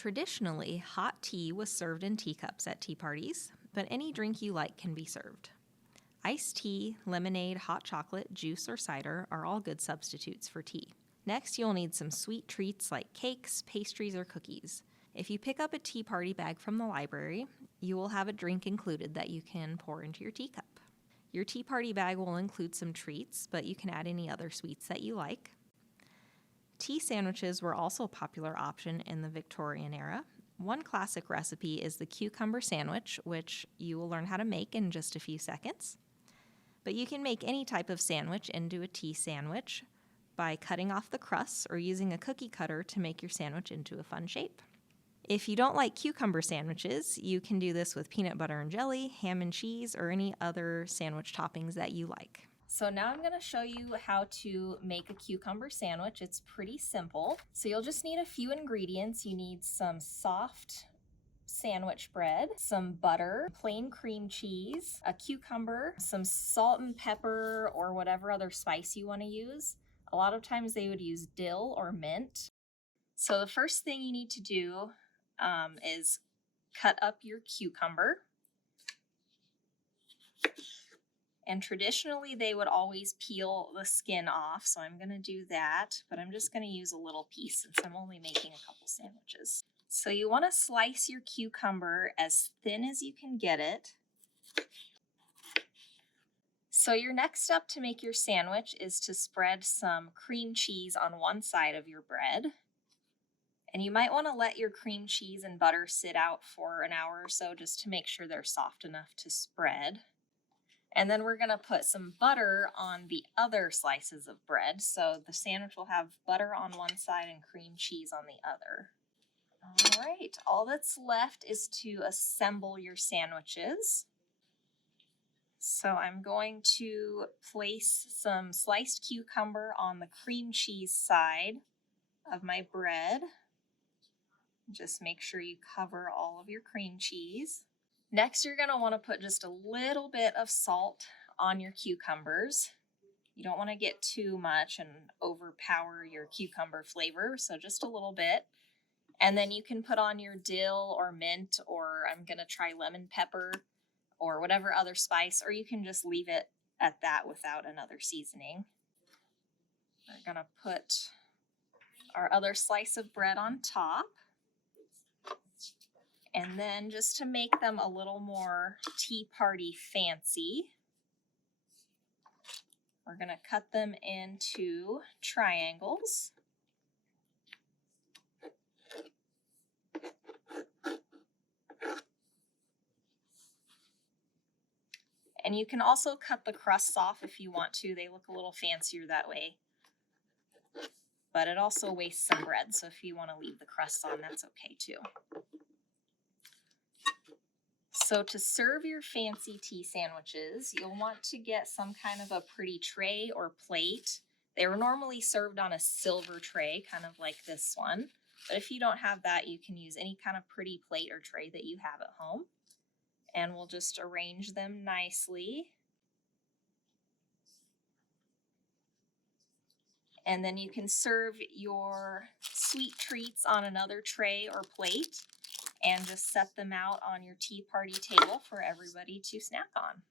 Traditionally, hot tea was served in teacups at tea parties, but any drink you like can be served. Iced tea, lemonade, hot chocolate, juice, or cider are all good substitutes for tea. Next, you'll need some sweet treats like cakes, pastries, or cookies. If you pick up a tea party bag from the library, you will have a drink included that you can pour into your teacup. Your tea party bag will include some treats, but you can add any other sweets that you like. Tea sandwiches were also a popular option in the Victorian era. One classic recipe is the cucumber sandwich, which you will learn how to make in just a few seconds. But you can make any type of sandwich into a tea sandwich by cutting off the crusts or using a cookie cutter to make your sandwich into a fun shape. If you don't like cucumber sandwiches, you can do this with peanut butter and jelly, ham and cheese, or any other sandwich toppings that you like. So now I'm going to show you how to make a cucumber sandwich. It's pretty simple. So you'll just need a few ingredients. You need some soft sandwich bread, some butter, plain cream cheese, a cucumber, some salt and pepper or whatever other spice you want to use. A lot of times they would use dill or mint. So the first thing you need to do is cut up your cucumber. And traditionally, they would always peel the skin off, so I'm going to do that, but I'm just going to use a little piece since I'm only making a couple sandwiches. So you want to slice your cucumber as thin as you can get it. So your next step to make your sandwich is to spread some cream cheese on one side of your bread. And you might want to let your cream cheese and butter sit out for an hour or so just to make sure they're soft enough to spread. And then we're going to put some butter on the other slices of bread. So the sandwich will have butter on one side and cream cheese on the other. All right, all that's left is to assemble your sandwiches. So I'm going to place some sliced cucumber on the cream cheese side of my bread. Just make sure you cover all of your cream cheese. Next, you're going to want to put just a little bit of salt on your cucumbers. You don't want to get too much and overpower your cucumber flavor, so just a little bit. And then you can put on your dill or mint, or I'm going to try lemon pepper or whatever other spice, or you can just leave it at that without another seasoning. We're going to put our other slice of bread on top. And then just to make them a little more tea party fancy, we're going to cut them into triangles. And you can also cut the crusts off if you want to. They look a little fancier that way. But it also wastes some bread, so if you want to leave the crusts on, that's okay too. So to serve your fancy tea sandwiches, you'll want to get some kind of a pretty tray or plate. They were normally served on a silver tray, kind of like this one. But if you don't have that, you can use any kind of pretty plate or tray that you have at home. And we'll just arrange them nicely. And then you can serve your sweet treats on another tray or plate and just set them out on your tea party table for everybody to snack on.